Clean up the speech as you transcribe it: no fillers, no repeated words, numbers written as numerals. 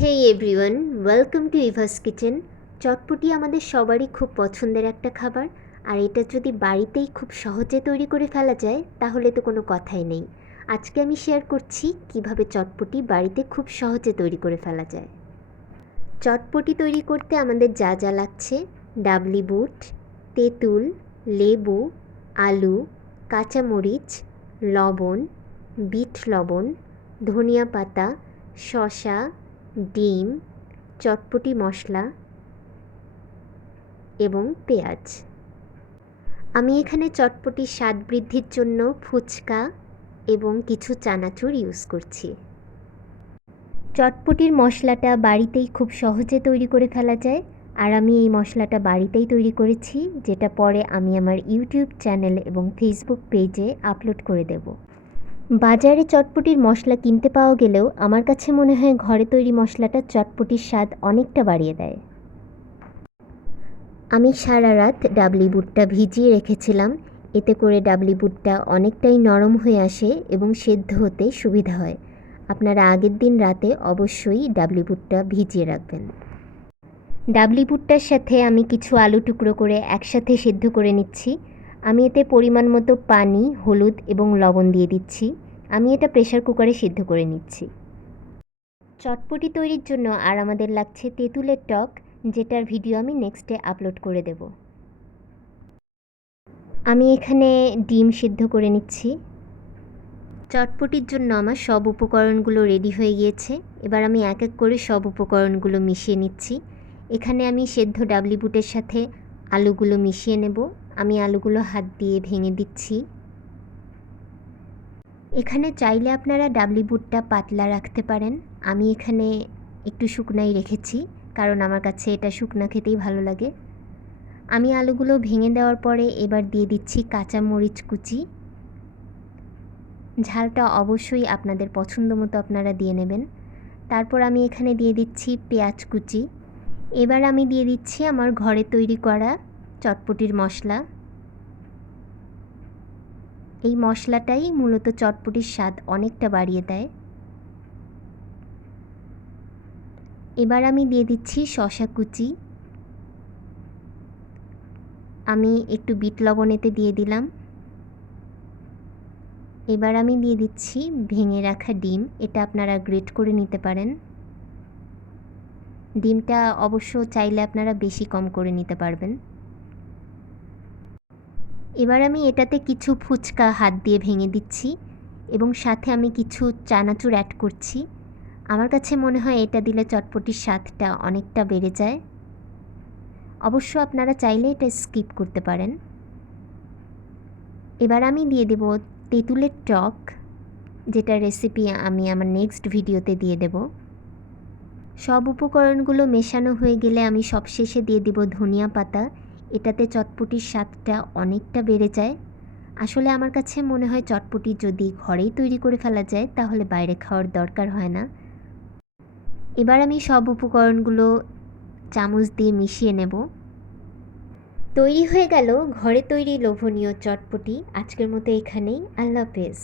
Hey everyone, welcome to Iva's kitchen. Chotpoti আমাদের সবারই খুব পছন্দের একটা খাবার, আর এটা যদি বাড়িতেই খুব সহজে তৈরি করে ফেলা যায় তাহলে তো কোনো কথাই নেই। আজকে আমি শেয়ার করছি কিভাবে চটপটি বাড়িতে খুব সহজে তৈরি করে ফেলা যায়। চটপটি তৈরি করতে আমাদের যা যা লাগছে: ডাবলি বুট, তেঁতুল, লেবু, আলু, কাঁচামরিচ, লবণ, বিট লবণ, ধনিয়া পাতা, শসা, ডিম, চটপটি মশলা এবং পেঁয়াজ। আমি এখানে চটপটির স্বাদ বৃদ্ধির জন্য ফুচকা এবং কিছু চানাচুর ইউজ করছি। চটপটির মশলাটা বাড়িতেই খুব সহজে তৈরি করে ফেলা যায়, আর আমি এই মশলাটা বাড়িতেই তৈরি করেছি, যেটা পরে আমি আমার ইউটিউব চ্যানেল এবং ফেসবুক পেজে আপলোড করে দেব। বাজারে চটপটির মশলা কিনতে পাওয়া গেলেও আমার কাছে মনে হয় ঘরে তৈরি মশলাটা চটপটির স্বাদ অনেকটা বাড়িয়ে দেয়। আমি সারা রাত ডাবলি বুটটা ভিজিয়ে রেখেছিলাম, এতে করে ডাবলি বুটটা অনেকটাই নরম হয়ে আসে এবং সেদ্ধ হতে সুবিধা হয়। আপনারা আগের দিন রাতে অবশ্যই ডাবলি বুটটা ভিজিয়ে রাখবেন। ডাবলি বুটটার সাথে আমি কিছু আলু টুকরো করে একসাথে সেদ্ধ করে নিচ্ছি। আমি এতে পরিমাণ মতো পানি, হলুদ এবং লবণ দিয়ে দিচ্ছি। আমি এটা প্রেসার কুকারে সিদ্ধ করে নিচ্ছি। চটপটি তৈরির জন্য আর আমাদের লাগছে তেঁতুলের টক, যেটার ভিডিও আমি নেক্সটে আপলোড করে দেব। আমি এখানে ডিম সিদ্ধ করে নিচ্ছি। চটপটির জন্য আমার সব উপকরণগুলো রেডি হয়ে গিয়েছে। এবার আমি এক এক করে সব উপকরণগুলো মিশিয়ে নিচ্ছি। এখানে আমি সেদ্ধ ডাবলি বুটের সাথে আলুগুলো মিশিয়ে নেব। আমি আলুগুলো হাত দিয়ে ভেঙে দিচ্ছি। এখানে চাইলে আপনারা ডাবলি বুটটা পাতলা রাখতে পারেন। আমি এখানে একটু শুকনাই রেখেছি, কারণ আমার কাছে এটা শুকনা খেতেই ভালো লাগে। আমি আলুগুলো ভেঙে দেওয়ার পরে এবার দিয়ে দিচ্ছি কাঁচা মরিচ কুচি। ঝালটা অবশ্যই আপনাদের পছন্দ মতো আপনারা দিয়ে নেবেন। তারপর আমি এখানে দিয়ে দিচ্ছি পেঁয়াজ কুচি। এবার আমি দিয়ে দিচ্ছি আমার ঘরে তৈরি করা চটপটির মশলা। এই মশলাটাই মূলত চটপটির স্বাদ অনেকটা বাড়িয়ে দেয়। এবার আমি দিয়ে দিচ্ছি শসা কুচি। আমি একটু বিট লবণ এতে দিয়ে দিলাম। এবার আমি দিয়ে দিচ্ছি ভেঙে রাখা ডিম। এটা আপনারা গ্রেট করে নিতে পারেন। ডিমটা অবশ্য চাইলে আপনারা বেশি কম করে নিতে পারবেন। এবার আমি এটাতে কিছু ফুচকা হাত দিয়ে ভেঙে দিচ্ছি এবং সাথে আমি কিছু চানাচুর অ্যাড করছি। আমার কাছে মনে হয় এটা দিলে চটপটির স্বাদটা অনেকটা বেড়ে যায়। অবশ্য আপনারা চাইলে এটা স্কিপ করতে পারেন। এবার আমি দিয়ে দেব তেঁতুলের টক, যেটা রেসিপি আমি আমার নেক্সট ভিডিওতে দিয়ে দেব। সব উপকরণগুলো মেশানো হয়ে গেলে আমি সবশেষে দিয়ে দেব ধনিয়া পাতা। এটাতে চটপটির স্বাদটা অনেকটা বেড়ে যায়। আসলে আমার কাছে মনে হয় চটপটি যদি ঘরেই তৈরি করে ফেলা যায় তাহলে বাইরে খাওয়ার দরকার হয় না। এবার আমি সব উপকরণগুলো চামচ দিয়ে মিশিয়ে নেব। তৈরি হয়ে গেল ঘরে তৈরি লোভনীয় চটপটি। আজকের মতো এখানেই। আল্লাহ হাফেজ।